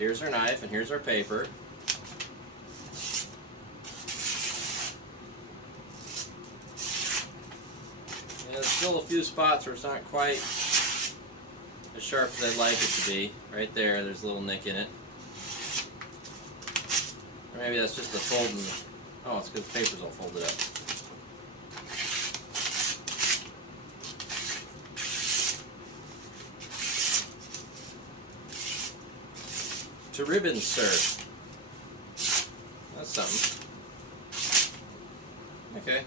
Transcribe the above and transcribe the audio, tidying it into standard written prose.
Here's our knife and here's our paper. And there's still a few spots where it's not quite as sharp as I'd like it to be. Right there, there's a little nick in it. Or maybe that's just the folding. Oh, it's because the paper's all folded up. To ribbon, sir. That's something. Okay.